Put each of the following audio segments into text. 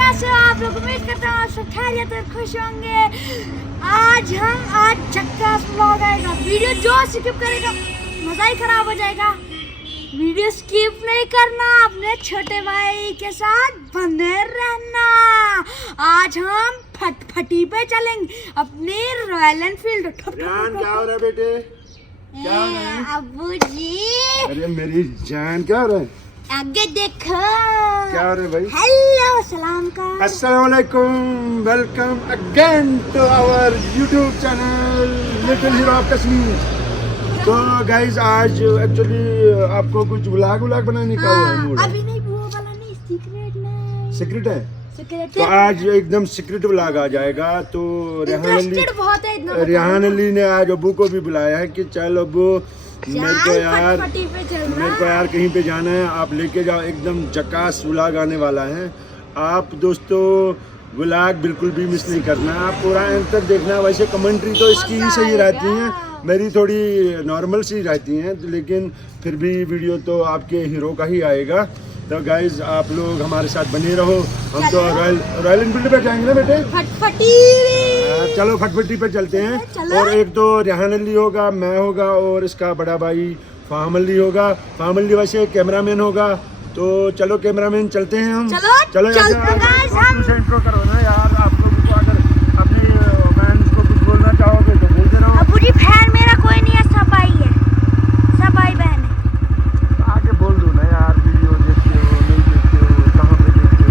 कैसे हो आप लोग? उम्मीद करता हूँ आप सब खैरियत और खुश होंगे। आज झक्कास व्लॉग आएगा। वीडियो जो स्किप करेगा मजा ही खराब हो जाएगा। वीडियो स्किप नहीं करना, अपने छोटे भाई के साथ बने रहना। आज हम फटफटी पे चलेंगे अपने रॉयल एनफील्ड। क्या हो रहा है बेटे? क्या हो रहा है? अब्बू जी, अरे मेरी जान, क्या हो रहा है? आगे देखो। क्या हो रहा है भाई? हेलो, सलाम का। अस्सलाम वालेकुम, welcome again to our YouTube channel little hero of Kashmir. तो गाइज आज एक्चुअली आपको कुछ व्लॉग बनाने का हुआ है मूड? अभी नहीं, वो वाला नहीं, सीक्रेट नहीं। सीक्रेट है? सीक्रेट तो आज एकदम सीक्रेट व्लॉग आ जाएगा। तो इंटरेस्टेड बहुत है इतना। रेहान अली ने आज अबू को भी बुलाया है कि चल अबू मेरे को यार कहीं पे जाना है, आप लेके जाओ। एकदम झकास व्लॉग आने वाला है। आप दोस्तों व्लॉग बिल्कुल भी मिस नहीं करना, आप पूरा एंड तक देखना। वैसे कमेंट्री तो इसकी ही सही रहती है, मेरी थोड़ी नॉर्मल सी रहती हैं, लेकिन फिर भी वीडियो तो आपके हीरो का ही आएगा। तो गाइज आप लोग हमारे साथ बने रहो। हम तो रॉयल एनफील्ड पे जाएंगे ना बेटे? फटफटी। चलो फटफटी पे चलते हैं। और एक तो रेहान अली होगा, मैं होगा और इसका बड़ा भाई फाहम अली होगा। फाहम अली वैसे कैमरामैन होगा। तो चलो कैमरामैन चलते हैं हम। चलो इंट्रो करो ना यार। आप लोगों को अगर अपने फैंस को कुछ बोलना चाहोगे तो बोलते रहो। अब्बू जी, फैन मेरा कोई नहीं है, सब भाई है, सब भाई बहन है। आगे बोल दो ना यार। वीडियो देखते हो, नहीं देखते हो, कहाँ पे देखते हो?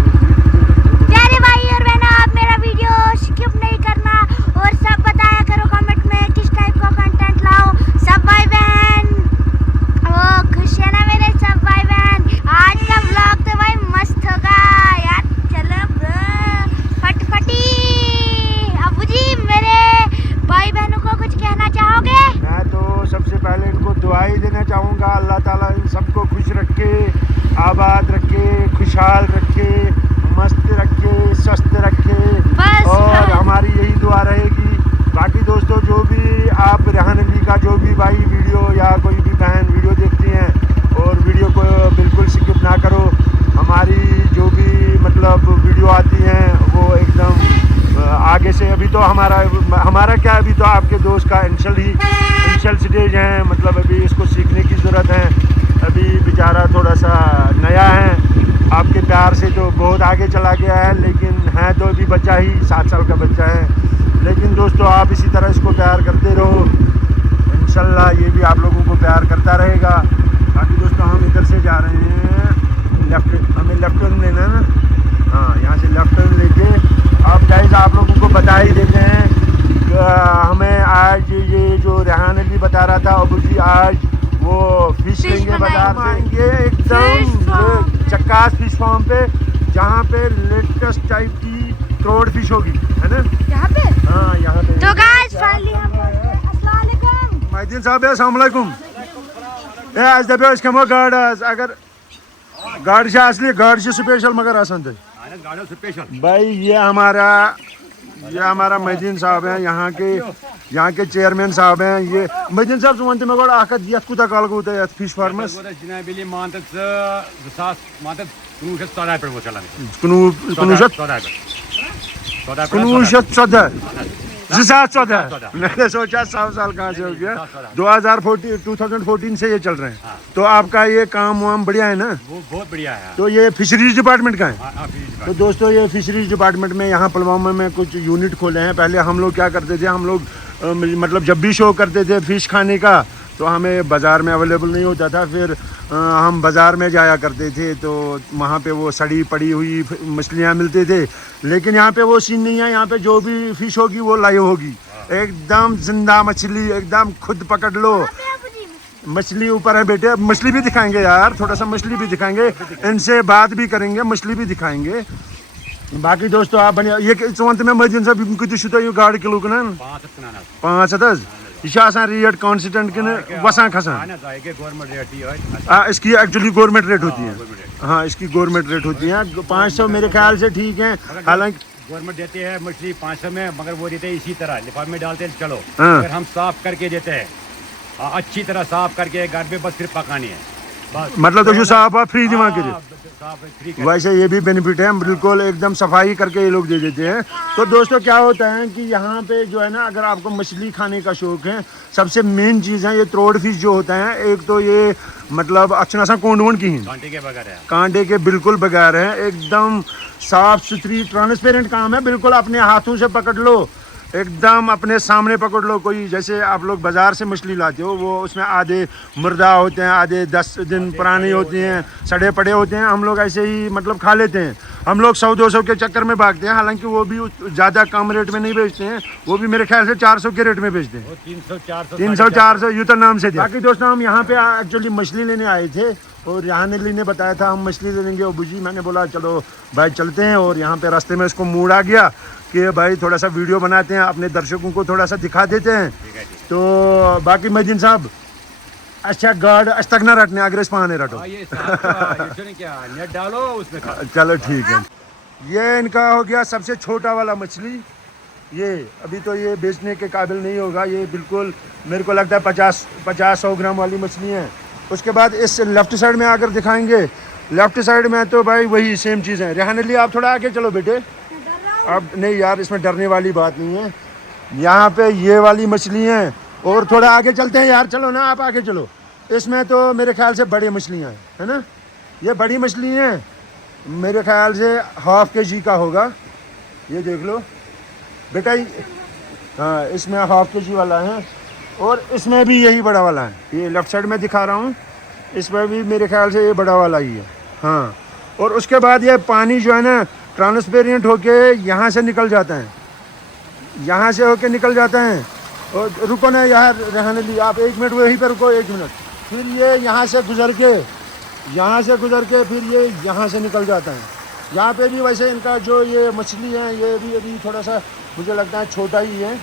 प्यारे भाई और बहन, आप मेरा वीडियो स्किप नहीं करना और सब बताया करो कमेंट में किस टाइप का कंटेंट लाओ। सब भाई बहन वो खुश है ना मेरे सब भाई बहन? आज का व्लॉग तो भाई मस्त होगा यार। चलो फटफटी। अब्बू जी, मेरे भाई बहनों को कुछ कहना चाहोगे? मैं तो सबसे पहले इनको दुआई देना चाहूँगा। अल्लाह ताला इन सबको खुश रखे, आबाद रखे, खुशहाल रखे, मस्त रखे, स्वस्थ रखे। और हमारी यही दुआ रहेगी। बाकी दोस्तों, जो भी आप रेहान अली का जो भी भाई वीडियो या कोई भी बहन वीडियो देखती हैं और वीडियो को बिल्कुल स्किप ना करो। हमारी जो भी मतलब वीडियो आती हैं वो एकदम आगे से, अभी तो हमारा क्या, अभी तो आपके दोस्त का इनिशियल स्टेज है। मतलब अभी इसको सीखने की ज़रूरत है। अभी बेचारा थोड़ा सा नया है। आपके प्यार से तो बहुत आगे चला गया है, लेकिन है तो अभी बच्चा ही, 7 साल का बच्चा है। लेकिन दोस्तों आप इसी तरह इसको प्यार करते रहो, इंशाल्लाह ये भी आप लोगों को प्यार करता रहेगा। बाकी दोस्तों हम इधर से जा रहे हैं लेफ्ट, हमें लेफ्ट टर्न लेना है ना। हाँ, यहाँ से लेफ्ट टर्न लेके अब गाइस आप लोगों को बता ही देते हैं। हमें आज ये जो रेहान अली बता रहा था अबू जी, आज वो फिश लेंगे बाजार से। ये एकदम चक्कास फिश फार्म पे, जहाँ पे लेटेस्ट टाइप की क्रोड फिश होगी, है ना? यहाँ पे? हाँ, यहाँ पे। तो गाइस फाइनली हम अस्सलाम वालेकुम। माहिदीन साहब अस्सलाम वालेकुम। ए आज दबे इसके मो गाड़ अगर गाड़ से असली गाड़ से स्पेशल मगर आसान थे भाई। ये हमारा महिदीन साहब हैं, यहाँ के चेयरमैन साहब हैं। ये महिदीन साहब वन मे गोड़ अख ये कुछ काल गो फिश फार्मस कुनू 2014। मैंने सोचा 100 साल कहाँ से हो गया। 2014 से ये चल रहे हैं। तो आपका ये काम वाम बढ़िया है ना? वो बहुत बढ़िया है। तो ये फिशरीज डिपार्टमेंट का है? तो दोस्तों ये फिशरीज डिपार्टमेंट में यहाँ पुलवामा में कुछ यूनिट खोले हैं। पहले हम लोग क्या करते थे, हम लोग मतलब जब भी शो करते थे फिश खाने का, तो हमें बाज़ार में अवेलेबल नहीं होता था। फिर हम बाज़ार में जाया करते थे, तो वहाँ पे वो सड़ी पड़ी हुई मछलियाँ मिलते थे। लेकिन यहाँ पे वो सीन नहीं है। यहाँ पे जो भी फिश होगी वो लाइव होगी, एकदम जिंदा मछली, एकदम खुद पकड़ लो। मछली ऊपर है बेटे, मछली भी दिखाएंगे यार, थोड़ा सा मछली भी दिखाएंगे, इनसे बात भी करेंगे, मछली भी दिखाएंगे। बाकी दोस्तों आप बने ये वन में मस्जिद सब कत गाड़ किलो कनान 500 यह रेट कॉन्सिटेंट कि वसान खसान? इसकी एक्चुअली गवर्नमेंट रेट होती है। हाँ, इसकी गवर्नमेंट रेट होती है। 500 मेरे ख्याल से ठीक है। हालांकि गवर्नमेंट देते हैं मछली 500 में, मगर वो देते हैं इसी तरह लिफाफे में डालते हैं। चलो अगर हम साफ करके देते हैं, अच्छी तरह साफ करके घर पे, बस सिर्फ पकानी है बस। मतलब तो जो साफ फ्री दिमाग के साफ फ्री कर। वैसे ये भी बेनिफिट है, बिल्कुल एकदम सफाई करके ये लोग दे देते हैं। तो दोस्तों क्या होता है कि यहाँ पे जो है ना, अगर आपको मछली खाने का शौक है, सबसे मेन चीज़ है ये त्रोड़ फिश जो होता है। एक तो ये मतलब अच्छा सा कोंडवण की है, कांटे के बगैर है, कांटे के बिल्कुल बगैर है, एकदम साफ सुथरी ट्रांसपेरेंट काम है। बिल्कुल अपने हाथों से पकड़ लो, एकदम अपने सामने पकड़ लो। कोई जैसे आप लोग बाज़ार से मछली लाते हो, वो उसमें आधे मुर्दा होते हैं, आधे 10 दिन पुराने होते हैं, सड़े पड़े होते हैं। हम लोग ऐसे ही मतलब खा लेते हैं। हम लोग 100-200 के चक्कर में भागते हैं, हालांकि वो भी ज़्यादा कम रेट में नहीं बेचते हैं। वो भी मेरे ख्याल से 400 के रेट में बेचते हैं, 300-400 यूँ तो नाम से। बाकी दोस्तों हम यहाँ पे एक्चुअली मछली लेने आए थे और यहाँ अली ने बताया था हम मछली ले लेंगे अबू जी। मैंने बोला चलो भाई चलते हैं, और यहाँ पे रास्ते में इसको मूड आ गया कि भाई थोड़ा सा वीडियो बनाते हैं, अपने दर्शकों को थोड़ा सा दिखा देते हैं। तो बाकी मदीन साहब अच्छा गार्ड तक ना रखने, अगर इस पाने रखो ये क्या नेट डालो उसमें खा। चलो ठीक है। ये इनका हो गया सबसे छोटा वाला मछली। ये अभी तो ये बेचने के काबिल नहीं होगा, ये बिल्कुल मेरे को लगता है 50-100 ग्राम वाली मछली है। उसके बाद इस लेफ्ट साइड में अगर दिखाएंगे, लेफ्ट साइड में तो भाई वही सेम चीज़ है। रेहान अली आप थोड़ा आगे चलो बेटे। अब नहीं यार, इसमें डरने वाली बात नहीं है। यहाँ पे ये वाली मछली हैं, और थोड़ा आगे चलते हैं यार, चलो ना आप आगे चलो। इसमें तो मेरे ख्याल से बड़ी मछलियाँ हैं, है ना? ये बड़ी मछली हैं, मेरे ख्याल से ½ kg का होगा। ये देख लो बेटा, हाँ इसमें ½ kg वाला है, और इसमें भी यही बड़ा वाला है। ये लेफ्ट साइड में दिखा रहा हूँ, इसमें भी मेरे ख्याल से ये बड़ा वाला ही है। हाँ, और उसके बाद ये पानी जो है ना ट्रांसपेरेंट होके यहाँ से निकल जाता है, यहाँ से होके निकल जाता है। और रुको ना यार रेहान अली, आप 1 मिनट वहीं पर रुको, 1 मिनट। फिर ये यहाँ से गुजर के फिर ये यहाँ से निकल जाता है। यहाँ पे भी वैसे इनका जो ये मछली है, ये भी अभी थोड़ा सा मुझे लगता है छोटा ही है।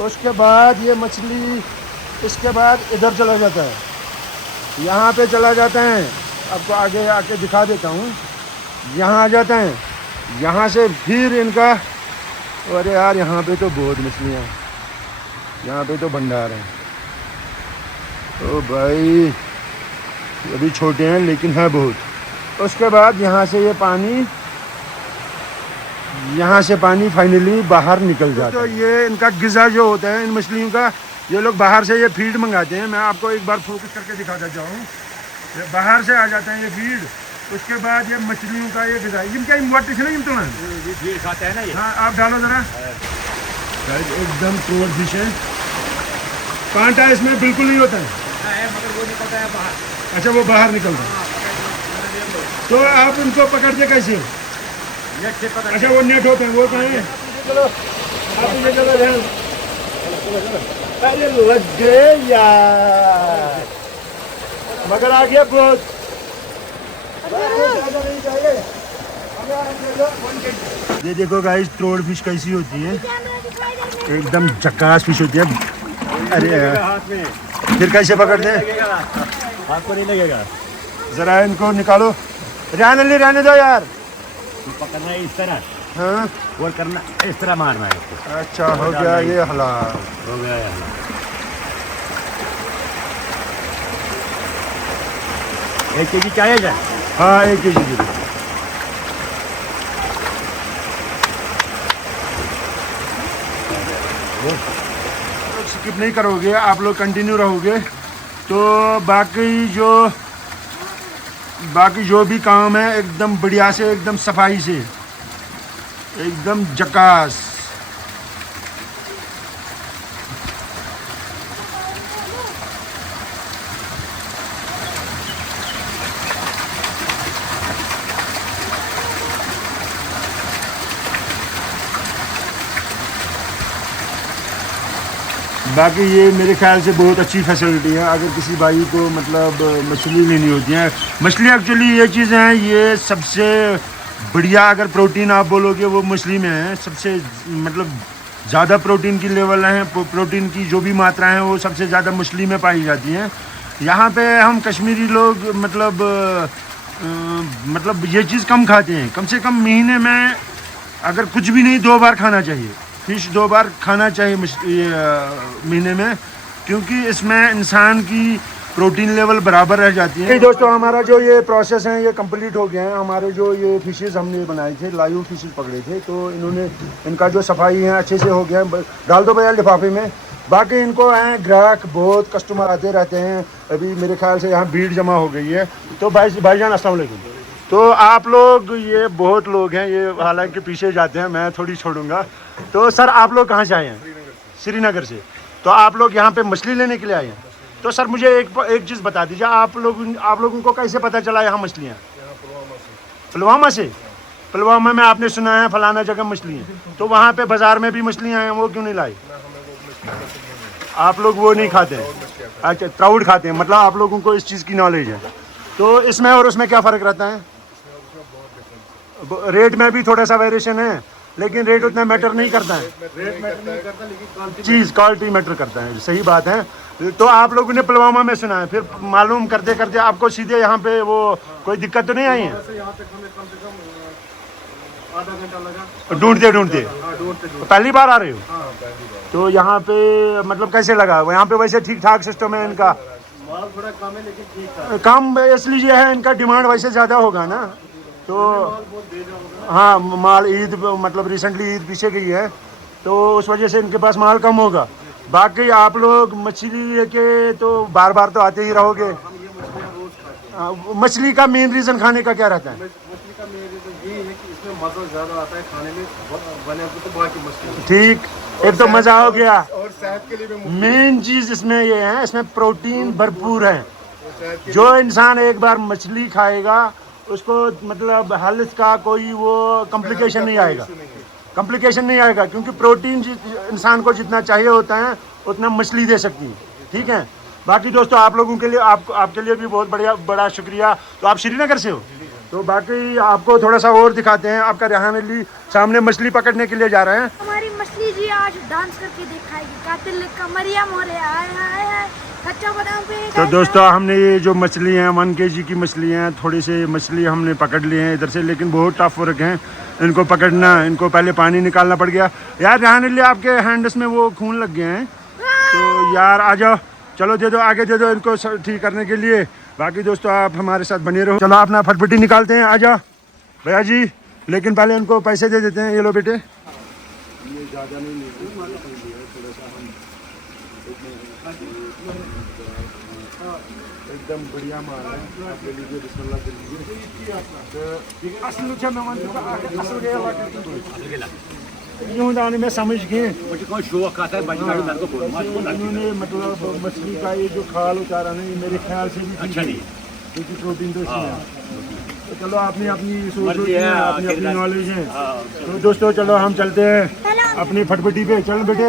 उसके बाद ये मछली इसके बाद इधर चला जाता है, यहाँ पे चला जाता है। आपको आगे आके दिखा देता हूँ। यहाँ आ जाता है, यहाँ से फिर इनका, अरे यार यहाँ पे तो बहुत मछलियाँ हैं, यहाँ पे तो भंडार है। तो भाई अभी छोटे हैं लेकिन है बहुत। उसके बाद यहाँ से ये पानी, यहाँ से पानी फाइनली बाहर निकल जाता है। तो ये इनका गिज़ा जो होता है इन मछलियों का, ये लोग बाहर से ये फीड मंगाते हैं। मैं आपको एक बार फोकस करके दिखाता जाऊँ। ये बाहर से आ जाता है ये फीड। उसके बाद ये मछलियों का ये गिज़ा, इनका इन्वर्टेशन है, इम्तमान फीड खाते हैं ना ये। हाँ आप डालो ज़रा, एकदम प्योर फिश है। कांटा इसमें बिल्कुल नहीं होता है, मगर वो निकलता है बाहर। अच्छा वो बाहर निकलता है। तो आप इनको पकड़ते कैसे? नेट से पकड़। अच्छा वो नेट होते हैं, वो कहाँ है? चलो आप मुझे चलो ध्यान। अरे लग गए यार, मगर आ गया बहुत। ये देखो गाइस त्रोड़ फिश कैसी होती है, एकदम झक्कास फिश होती है। अरे हाथ में फिर कैसे पकड़ते हैं? हाथ को नहीं लगेगा। जरा इनको निकालो। रेहान अली रहने दो यार। पकड़ना है इस तरह, हाँ और करना इस तरह, मारना है इसको। अच्छा हो गया ये हलाल, हो गया ये हलाल। 1 kg चाहिए? हाँ 1 kg की। स्किप नहीं करोगे, आप लोग कंटिन्यू रहोगे तो बाकी जो भी काम है एकदम बढ़िया से, एकदम सफाई से, एकदम झकास। बाकी ये मेरे ख्याल से बहुत अच्छी फैसिलिटी है। अगर किसी भाई को मतलब मछली लेनी होती है, मछली एक्चुअली ये चीज़ है, ये सबसे बढ़िया अगर प्रोटीन आप बोलोगे वो मछली में है। सबसे मतलब ज़्यादा प्रोटीन की लेवल है, प्रोटीन की जो भी मात्रा है वो सबसे ज़्यादा मछली में पाई जाती है। यहाँ पे हम कश्मीरी लोग मतलब ये चीज़ कम खाते हैं। कम से कम महीने में अगर कुछ भी नहीं 2 बार खाना चाहिए, फिश 2 बार खाना चाहिए महीने में, क्योंकि इसमें इंसान की प्रोटीन लेवल बराबर रह जाती है। दोस्तों हमारा जो ये प्रोसेस है ये कंप्लीट हो गया है। हमारे जो ये फिशेस हमने बनाए थे, लाइव फिशेस पकड़े थे, तो इन्होंने इनका जो सफाई है अच्छे से हो गया है। डाल दो भैया लिफाफे में। बाकी इनको हैं ग्राहक, बहुत कस्टमर आते रहते हैं। अभी मेरे ख्याल से यहाँ भीड़ जमा हो गई है। तो भाईजान अस्सलाम वालेकुम। तो आप लोग, ये बहुत लोग हैं, ये हालांकि पीछे जाते हैं, मैं थोड़ी छोड़ूंगा। तो सर आप लोग कहाँ से आए हैं? श्रीनगर से। तो आप लोग यहाँ पे मछली लेने के लिए आए हैं। तो सर मुझे एक चीज़ बता दीजिए, आप लोगों को कैसे पता चला यहाँ मछलियाँ? पुलवामा से। पुलवामा में आपने सुना है फलाना जगह मछली है, तो वहाँ पे बाज़ार में भी मछलियाँ हैं, वो क्यों नहीं लाई? आप लोग वो नहीं खाते हैं? अच्छा, ट्राउट खाते हैं, मतलब आप लोगों को इस चीज़ की नॉलेज है। तो इसमें और उसमें क्या फ़र्क रहता है? रेट में भी थोड़ा सा वेरिएशन है, लेकिन रेट उतना मैटर नहीं करता है। रेट मैटर नहीं करता, लेकिन चीज़ क्वालिटी मैटर करता है। सही बात है। तो आप लोगों ने पुलवामा में सुना है, फिर मालूम करते करते आपको सीधे यहाँ पे वो कोई दिक्कत तो नहीं आई है? ढूंढते ढूंढते पहली बार आ रहे हो? तो यहाँ पे मतलब कैसे लगा? यहाँ पे वैसे ठीक ठाक सिस्टम है इनका? माल थोड़ा कम है लेकिन ठीक ठाक। कम इसलिए है, इनका डिमांड वैसे ज़्यादा होगा ना। तो हाँ, माल ईद मतलब रिसेंटली ईद पीछे गई है, तो उस वजह से इनके पास माल कम होगा। बाकी आप लोग मछली लेके तो बार बार तो आते ही रहोगे। मछली का मेन रीज़न खाने का क्या रहता है? मछली का मेन रीजन यही है कि इसमें मजा ज्यादा आता है खाने में, बने तो बाकी मछली। ठीक, एक तो मज़ा हो गया, और सेहत के लिए भी मेन चीज़ इसमें ये है, इसमें प्रोटीन भरपूर है। जो इंसान एक बार मछली खाएगा उसको मतलब हेल्थ का कोई वो कॉम्प्लिकेशन नहीं आएगा, क्योंकि प्रोटीन इंसान को जितना चाहिए होता है उतना मछली दे सकती है। ठीक है। बाकी दोस्तों आप लोगों के लिए, आपके लिए भी बहुत बड़ा शुक्रिया। तो आप श्रीनगर से हो, तो बाकी आपको थोड़ा सा और दिखाते हैं। आपका रेहान अली सामने मछली पकड़ने के लिए जा रहे हैं। हमारी मछली जी आज डांस करके दिखाएगी। कातिल कमरिया मोरे आए आए कच्चा बादाम पे। तो दोस्तों हमने ये जो मछली हैं 1 kg की मछली हैं, थोड़ी सी मछली हमने पकड़ ली हैं इधर से, लेकिन बहुत टफ वर्क हैं इनको पकड़ना। इनको पहले पानी निकालना पड़ गया। यार रेहान अली आपके हैंड्स में वो खून लग गए हैं, तो यार आ जाओ, चलो दे दो, आगे दे दो इनको ठीक करने के लिए। बाकी दोस्तों आप हमारे साथ बने रहो। चलो अपना फटफटी निकालते हैं, आ जाओ भैया जी। लेकिन पहले इनको पैसे दे देते हैं। ये लो बेटे। ये ज़्यादा नहीं एकदम बढ़िया माल है। आप ले लीजिए, बिस्मिल्लाह कर लीजिए। असल यूँ दाने में समझ गए इन्होंने मतलब मछली का ये जो खाल उतारा नहीं, मेरे ख्याल से भी अच्छा नहीं, क्योंकि प्रोटीन तो इसमें है। तो चलो अपनी सोच है, अपनी नॉलेज है। तो दोस्तों चलो हम चलते हैं अपनी फटफटी पे। चलो बेटे,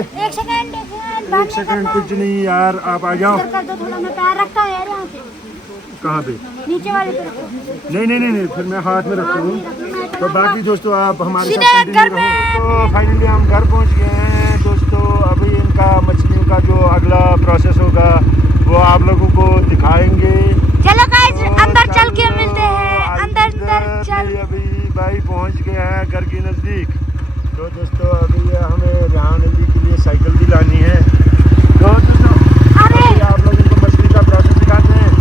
एक सेकंड कुछ नहीं यार, आप आ जाओ। मैं पैर रखता हूँ यार यहाँ पे। कहाँ पे? नीचे वाले पे। नहीं, फिर मैं हाथ में रखता हूँ। तो बाकी दोस्तों आप हमारे साथ सीधे कंटिन्यू रहो। तो फाइनली हम घर पहुँच गए हैं दोस्तों। अभी इनका मछलियों का जो अगला प्रोसेस होगा वो आप लोगों को दिखाएंगे। चलो गाइस अंदर चल के मिलते हैं। अंदर चल। अभी भाई पहुँच गए हैं घर के नज़दीक। तो दोस्तों अभी हमें रेहान अली के लिए साइकिल भी लानी है। तो दोस्तों अभी आप लोगों को मछली का प्रोसेस दिखाते हैं,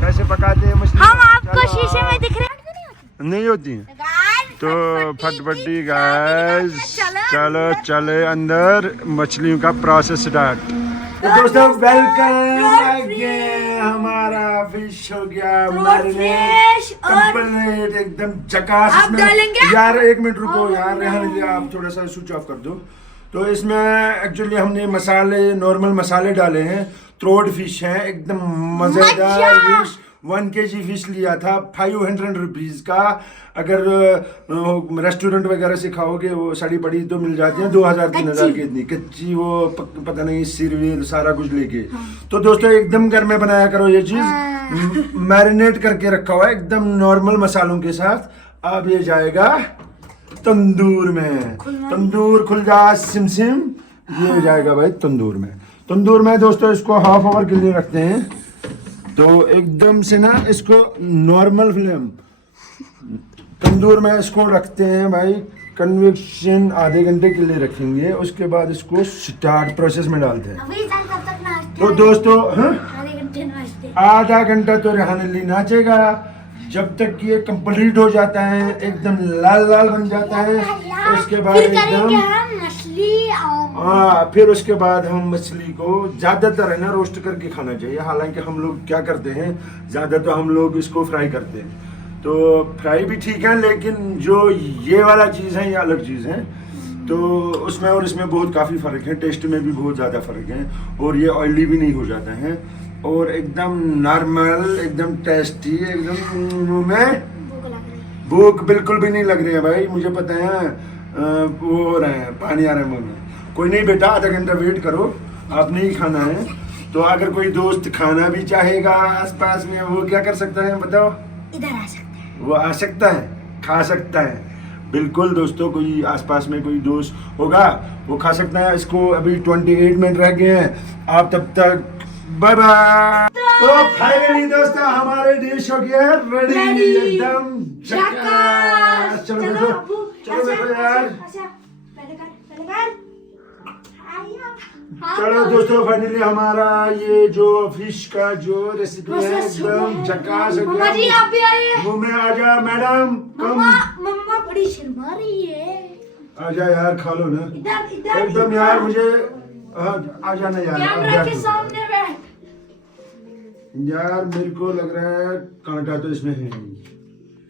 कैसे पकाते हैं मछली। हम आपको शीशे में दिख रहे हैं? नहीं होती हैं। तो फटफटी गाइस, चलो चले अंदर, मछलियों का प्रोसेस स्टार्ट। तो दोस्तों वेलकम अगेन। हमारा फिश हो गया मैरिनेट कंप्लीट, एकदम झकास। आप डालेंगे? यार 1 मिनट रुको यार, रेहान अली आप थोड़ा सा स्विच ऑफ कर दो। तो इसमें एक्चुअली हमने मसाले, नॉर्मल मसाले डाले हैं। ट्रोड फिश है, एकदम मज़ेदार फिश। 1 kg फिश लिया था 500 रुपीज़ का। अगर रेस्टोरेंट वगैरह से खाओगे वो सड़ी पड़ी तो मिल जाती है 2000-3000 की, इतनी कच्ची वो पता नहीं सिरवे सारा कुछ लेके। तो दोस्तों एकदम घर में बनाया करो ये चीज़। मैरिनेट करके रखा हुआ है एकदम नॉर्मल मसालों के साथ। अब ये जाएगा तंदूर में। तंदूर खुल जा सिम सिम, ये हो जाएगा भाई तंदूर में। तंदूर में दोस्तों इसको ½ आवर के लिए रखते हैं। तो एकदम से ना इसको नॉर्मल फ्लेम तंदूर में इसको रखते हैं भाई। कन्वेक्शन आधे घंटे के लिए रखेंगे, उसके बाद इसको स्टार्ट प्रोसेस में डालते हैं। तो दोस्तों आधा घंटा तो रेहान अली नाचेगा जब तक ये कंप्लीट हो जाता है, एकदम लाल लाल बन जाता है। उसके बाद एकदम हाँ, फिर उसके बाद हम मछली को ज्यादातर है ना रोस्ट करके खाना चाहिए। हालांकि हम लोग क्या करते हैं, ज्यादा तो हम लोग इसको फ्राई करते हैं, तो फ्राई भी ठीक है, लेकिन जो ये वाला चीज़ है ये अलग चीज़ है। तो उसमें और इसमें बहुत काफ़ी फ़र्क है, टेस्ट में भी बहुत ज़्यादा फ़र्क है, और ये ऑयली भी नहीं हो जाता है, और एकदम नॉर्मल, एकदम टेस्टी, एकदम मुंह में भूख बिल्कुल भी नहीं लग रही है भाई। मुझे पता है वो हो रहे हैं, पानी आ रहा है मुंह में। कोई नहीं बेटा, आधा घंटा वेट करो, आपने ही खाना है। तो अगर कोई दोस्त खाना भी चाहेगा आसपास में, वो क्या कर सकता है बताओ? इधर आ सकते हैं, वो आ सकता है, खा सकता है। बिल्कुल दोस्तों, कोई आसपास में कोई दोस्त होगा वो खा सकता है। इसको अभी 28 मिनट रह गए हैं, आप तब तक बाय बाय। तो फाइनली दोस्तों हमारे डिश हो गया रेडी, एकदम झकास। चलो देखो, चलो देखो यार। चलो दोस्तों, फाइनली हमारा ये जो फिश का जो रेसिपी है एकदम झकास हो गया। आप भी आइए, मुंह में आ जा मैडम, कम मम्मा बड़ी शर्मा रही है। आ जा यार, खा लो ना इधर एकदम यार। मुझे आ जाना यार, कैमरा के सामने बैठ। यार मेरे को लग रहा है कांटा तो इसमें है नहीं।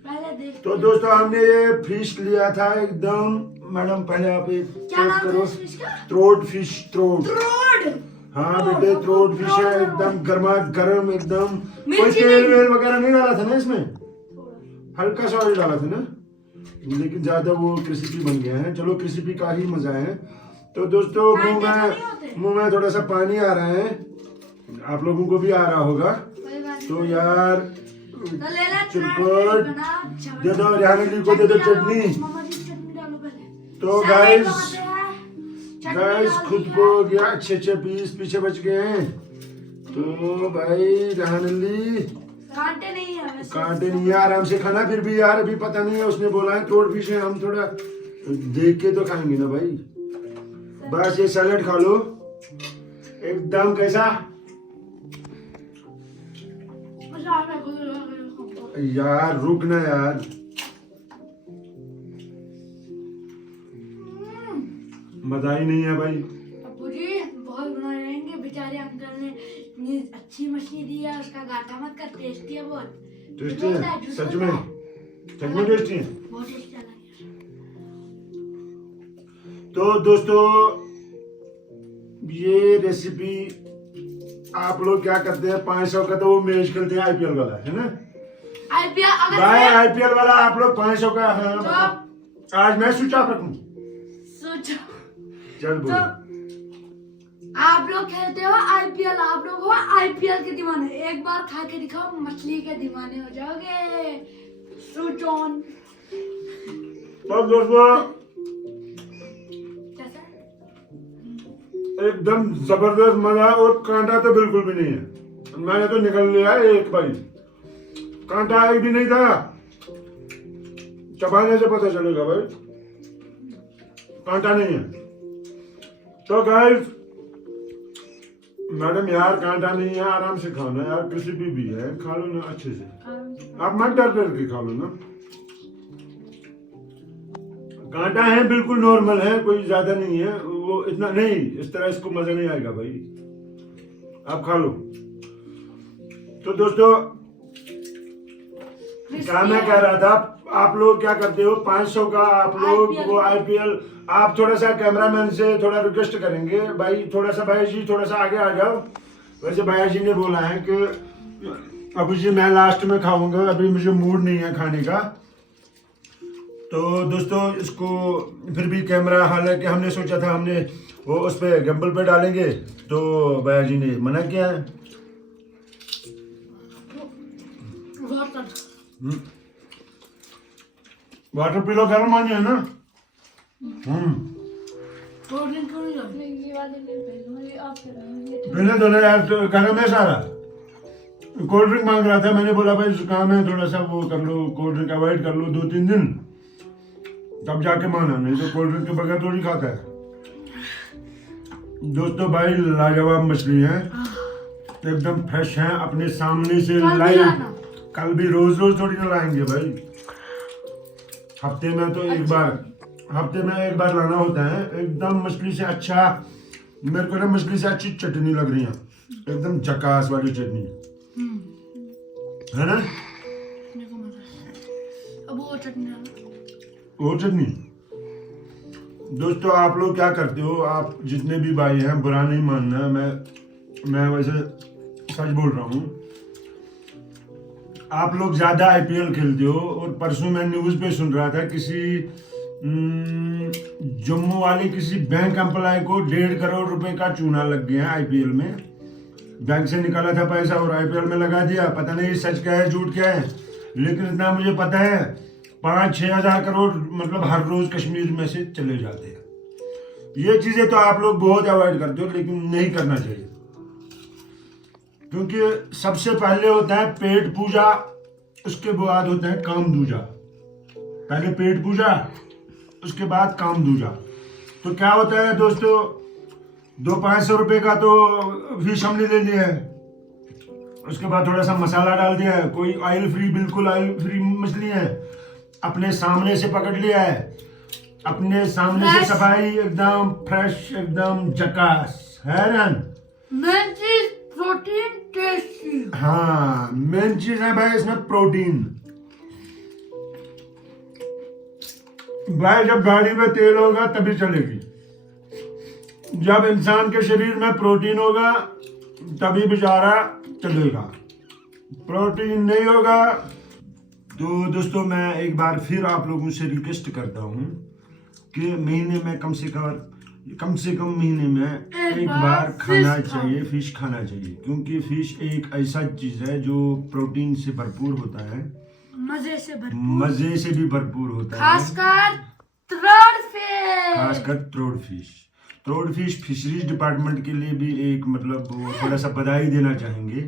पहले देख। तो दोस्तों हमने ये फिश लिया था एकदम, मैडम पहले आप एक क्या नाम करो, है इस फिश का? Throat fish, throat. रोड। हाँ बेटे, थ्रोट फिश है, एकदम गर्मा गर्म एकदम। कोई मिर्ची तेल वेल वगैरह नहीं डाला था ना इसमें, हल्का सा ऑयल डाला था ना, लेकिन ज्यादा वो क्रिस्पी बन गया है। चलो क्रिस्पी का ही मजा है। तो दोस्तों मुंह में थोड़ा सा पानी आ रहा है, आप लोगों को भी आ रहा होगा। तो यार चिरकुट दे दो, रेहान अली को दे दो चटनी। तो गाइस खुद को हो गया अच्छे पीस पीछे बच गए हैं। तो भाई रेहान अली कांटे नहीं है, कांटे नहीं है, आराम से खाना। फिर भी यार अभी पता नहीं है, उसने बोला है थोड़ा फिश है, हम थोड़ा देख के तो खाएंगे ना भाई। बस ये सैलेड खा लो एकदम। कैसा यार, रुक ना यार। मजा ही नहीं है भाई। अब्बू जी बहुत बनाएंगे, बेचारे अंकल ने इतनी अच्छी मछली दी है, उसका घाटा मत कर, टेस्टी है बहुत। टेस्टी है सच में, सच में टेस्टी है, बहुत टेस्टी लगा। तो दोस्तों ये रेसिपी आप लोग क्या करते हैं, 500 का तो वो मैच खेलते हैं, आईपीएल वाला है ना आईपीएल। भाई आईपीएल वाला आप लोग 500 का। हाँ, आज मैं स्विच ऑफ रखूं, सोचो चल बोलो। आप लोग खेलते हो आईपीएल, आप लोग हो आईपीएल के दीवाने। एक बार खा के दिखाओ, मछली के दीवाने हो जाओगे। Switch on. तो दोस्तों एकदम जबरदस्त मजा, और कांटा तो बिल्कुल भी नहीं है। मैंने तो निकल लिया है एक भाई, कांटा एक भी नहीं था। चबाने से पता चलेगा भाई, कांटा नहीं है। तो गाइस मैडम यार कांटा नहीं है, आराम से खाना यार, क्रिस्पी भी है, खा लो ना अच्छे से। आप मत डर करके खा लो ना। कांटा है बिल्कुल नॉर्मल है, कोई ज्यादा नहीं है, वो इतना नहीं, इस तरह इसको मजा नहीं आएगा भाई, आप खा लो। तो दोस्तों क्या मैं कह रहा था, आप लोग क्या करते हो, 500 का आप लोग वो आईपीएल, आप थोड़ा सा कैमरामैन से थोड़ा रिक्वेस्ट करेंगे भाई, थोड़ा सा भाई जी थोड़ा सा आगे आ जाओ। वैसे भैया जी ने बोला है कि अभी जी मैं लास्ट में खाऊंगा, अभी मुझे मूड नहीं है खाने का। तो दोस्तों इसको फिर भी कैमरा, हालांकि हमने सोचा था हमने वो उस पे गैम्बल पे डालेंगे, तो भैया जी ने मना किया है। वाटर पी लो, गर्म पानी है ना। पहले तो यार गर्म है सारा, कोल्ड ड्रिंक मांग रहा था, मैंने बोला भाई जुकाम है, थोड़ा सा वो कर लो, कोल्ड ड्रिंक अवॉइड कर लो 2-3 दिन, तब जाके माना, नहीं तो कोल्ड ड्रिंक के बगैर थोड़ी खाता है। दोस्तों भाई लाजवाब मछली है, एकदम फ्रेश हैं, अपने सामने से लाइव। कल भी रोज रोज थोड़ी ना लाएंगे भाई, हफ्ते में तो एक बार लाना होता है। एकदम मछली से अच्छा, मेरे को ना मछली से अच्छी चटनी लग रही है, एकदम झकास वाली चटनी है ना। अब वो चटनी दोस्तों, आप लोग क्या करते हो, आप जितने भी भाई हैं, बुरा नहीं मानना, मैं वैसे सच बोल रहा हूँ। आप लोग ज्यादा आईपीएल खेलते हो, और परसों मैं न्यूज पे सुन रहा था किसी जम्मू वाले किसी बैंक एम्प्लॉय को 1.5 करोड़ रुपए का चूना लग गया आईपीएल में। बैंक से निकाला था पैसा और आईपीएल में लगा दिया। पता नहीं सच क्या है झूठ क्या है, लेकिन इतना मुझे पता है 5-6 हजार करोड़ मतलब हर रोज कश्मीर में से चले जाते हैं। ये चीजें तो आप लोग बहुत अवॉइड करते हो, लेकिन नहीं करना चाहिए, क्योंकि सबसे पहले होता है पेट पूजा, उसके बाद होता है काम दूजा। पहले पेट पूजा, उसके बाद काम दूजा। तो क्या होता है दोस्तों, 200-500 रुपए का तो फिश हमने ले लिया है, उसके बाद थोड़ा सा मसाला डाल दिया है, कोई ऑयल फ्री, बिल्कुल ऑयल फ्री मछली है, अपने सामने से पकड़ लिया है, अपने सामने से सफाई, एकदम फ्रेश, एकदम झकास है ना। मेन चीज प्रोटीन, टेस्टी। हाँ, मेन चीज है भाई इसमें प्रोटीन। भाई जब गाड़ी में तेल होगा तभी चलेगी, जब इंसान के शरीर में प्रोटीन होगा तभी बेचारा चलेगा, प्रोटीन नहीं होगा। तो दोस्तों मैं एक बार फिर आप लोगों से रिक्वेस्ट करता हूँ कि महीने में कम से कम महीने में एक बार खाना चाहिए, फिश खाना चाहिए, क्योंकि फिश एक ऐसा चीज है जो प्रोटीन से भरपूर होता है, मजे से भी भरपूर होता है, खासकर ट्रोड फिश फिशरीज डिपार्टमेंट के लिए भी एक मतलब वो थोड़ा सा बधाई देना चाहेंगे,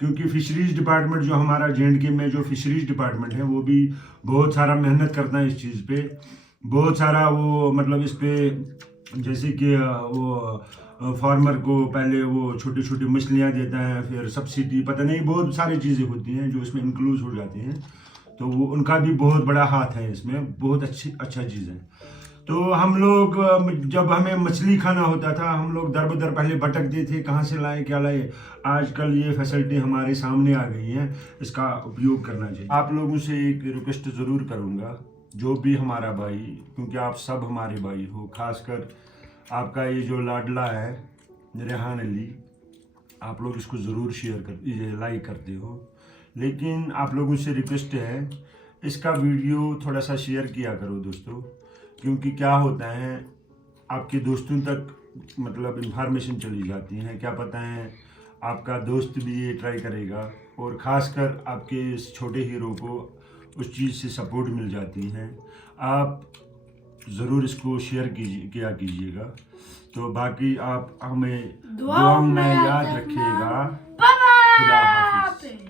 क्योंकि फिशरीज डिपार्टमेंट जो हमारा J&K में जो फिशरीज डिपार्टमेंट है वो भी बहुत सारा मेहनत करता है इस चीज़ पे, बहुत सारा वो मतलब इस पे, जैसे कि वो फार्मर को पहले वो छोटी छोटी मछलियाँ देता है, फिर सब्सिडी, पता नहीं बहुत सारी चीज़ें होती हैं जो इसमें इंक्लूड हो जाती हैं, तो वो उनका भी बहुत बड़ा हाथ है इसमें, बहुत अच्छा चीज़ है। तो हम लोग जब हमें मछली खाना होता था, हम लोग दर बदर पहले भटकते थे, कहाँ से लाए क्या लाए। आजकल ये फैसिलिटी हमारे सामने आ गई है, इसका उपयोग करना चाहिए। आप लोगों से एक रिक्वेस्ट ज़रूर करूँगा, जो भी हमारा भाई, क्योंकि आप सब हमारे भाई हो, खासकर आपका ये जो लाडला है रेहान अली, आप लोग इसको ज़रूर लाइक करते हो, लेकिन आप लोगों से रिक्वेस्ट है इसका वीडियो थोड़ा सा शेयर किया करो दोस्तों, क्योंकि क्या होता है आपके दोस्तों तक मतलब इन्फॉर्मेशन चली जाती है, क्या पता है आपका दोस्त भी ये ट्राई करेगा, और ख़ासकर आपके इस छोटे हीरो को उस चीज़ से सपोर्ट मिल जाती है। आप ज़रूर इसको शेयर किया कीजिएगा। तो बाकी आप हमें दुआओं में याद रखिएगा। खुदा हाफिज़।